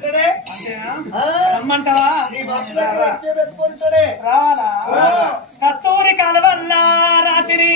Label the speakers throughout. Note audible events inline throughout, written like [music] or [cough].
Speaker 1: పెట్టుకుంటాడే
Speaker 2: రమ్మంటావా? రావాలా? కస్తూరి కాలవల్లా రాత్రి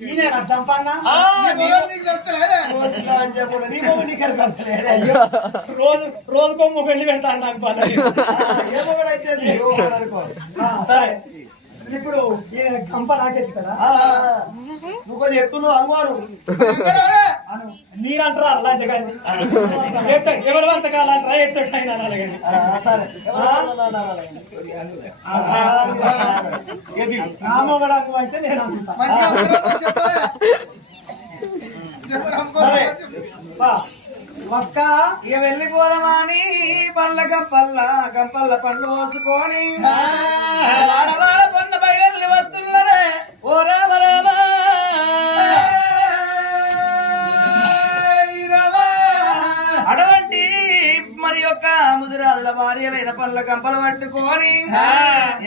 Speaker 2: నేనేనా చంపన్నా రోజు రోజుకో మొగళ్ళు పెడతాను నాకు సరే ఇప్పుడు
Speaker 1: నువ్వు చెప్తున్నావు అమ్మారు
Speaker 2: మీరు అంటారా అలా జగన్? ఎవరి వంత కాలంటారా ఎత్తట ఆయన అలాగని రామగడాకు అయితే నేను ఒక్క
Speaker 3: ఇక వెళ్ళిపోదామా అని పళ్ళ గంపల్ల గంపల్ల పండ్లు మోసుకొని వాడవాడ ముదిరాజుల భార్యలైన పనుల కంపలు పట్టుకొని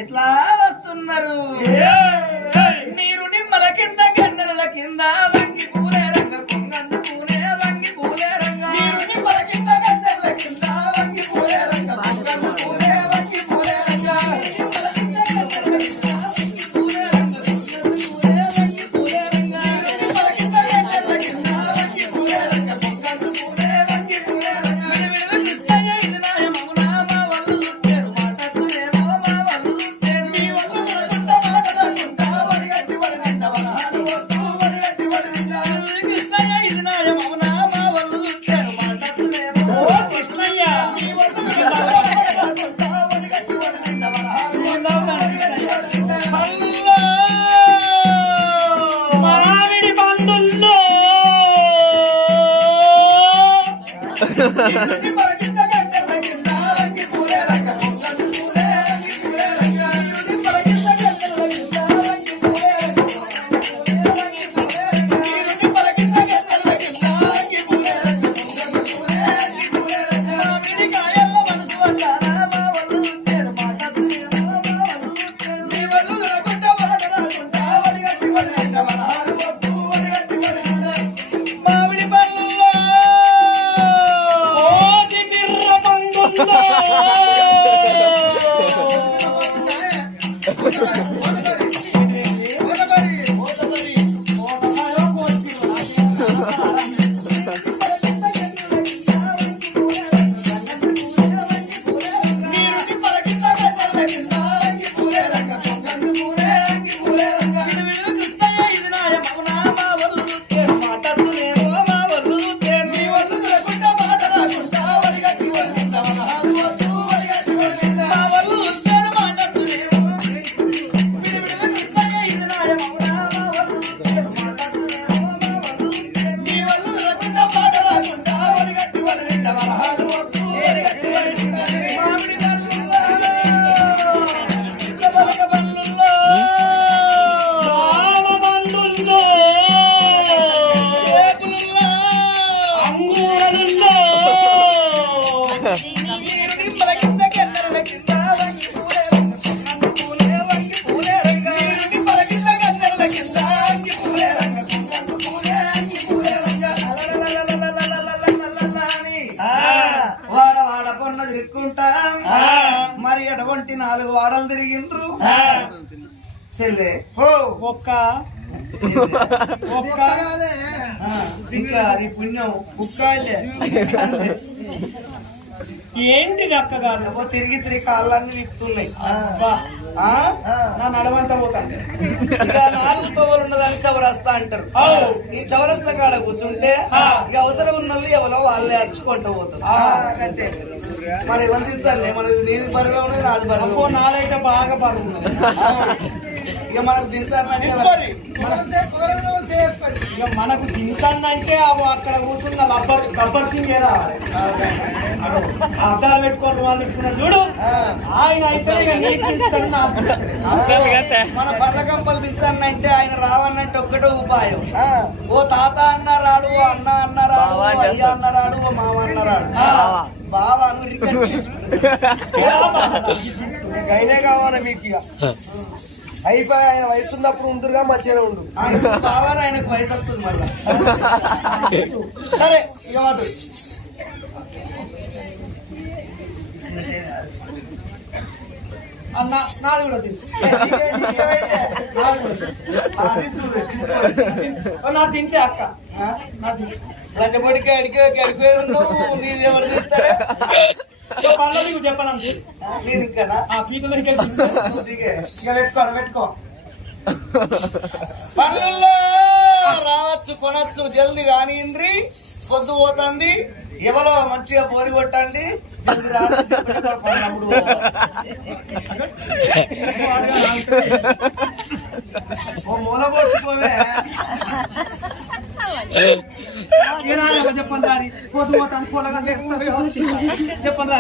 Speaker 3: ఎట్లా వస్తున్నారు? నీరు నిమ్మల కింద గండల కింద
Speaker 2: Ha ha
Speaker 3: ha. చెల్లె
Speaker 2: ఒక్క ఒక్క
Speaker 3: ఇంకా నీ పుణ్యం కుక్క
Speaker 2: ఏంటిది అక్క కాదు
Speaker 3: తిరిగి తిరిగి కాళ్ళన్నీ విప్పుతున్నాయి?
Speaker 2: నా నడవంతా పోతాను
Speaker 3: నాలుగు తోవలు ఉన్నదని చౌరస్తా అంటారు. ఈ చౌరస్తా కాడ కూర్చుంటే. ఇక అవసరం ఉన్న వాళ్ళు ఎవరో వాళ్ళే అచ్చుకుంటూ పోతారు. మరి ఎవరు తింటారులే మన నీది ఉన్నది నాది ఉన్నది.
Speaker 2: నాదైతే బాగా బరువు
Speaker 3: ఇక మనకు.
Speaker 2: ఇక మనకు దించాలంటే అక్కడ కూర్చున్న రబ్బర్ రబ్బర్ సింగ్ ఏరా? అద్దాలు పెట్టుకొని వాళ్ళు చూడు ఆయన అయితే
Speaker 3: మన పర్ల కంపలు దించానంటే ఆయన రావన్నంటే ఒక్కటే ఉపాయం. ఓ తాత అన్న రాడు ఓ అన్న అన్న రాడు ఓ అయ్య అన్న రాడు ఓ మామ అన్న రాడు బావా రికార్డ్
Speaker 1: అయినే కావాలి మీకు ఇక. అయిపోయి ఆయన వయసు ఉన్నప్పుడు ఉందిగా మంచిగా ఉండు
Speaker 3: బావా ఆయనకు వయసు వస్తుంది మళ్ళా.
Speaker 1: సరే ఇక మాత్రం
Speaker 2: అన్న నాది కూడా తీసు నా దించే అక్క. నా దించు.
Speaker 3: గడ్డపడికి అడిగి అడిగిపోయి ఉన్నావు నీది ఎవరు తీస్తాడే?
Speaker 2: పనులు పెట్టుకో [laughs]
Speaker 3: రావచ్చు కొనచ్చు జల్ది కానీ ఇంద్రి పొద్దు పోతుంది. ఎవరో మంచిగా బోరి కొట్టండి. మూల పట్టుకోవే [laughs] కాదు అని అనుకోలేదని చెప్పండి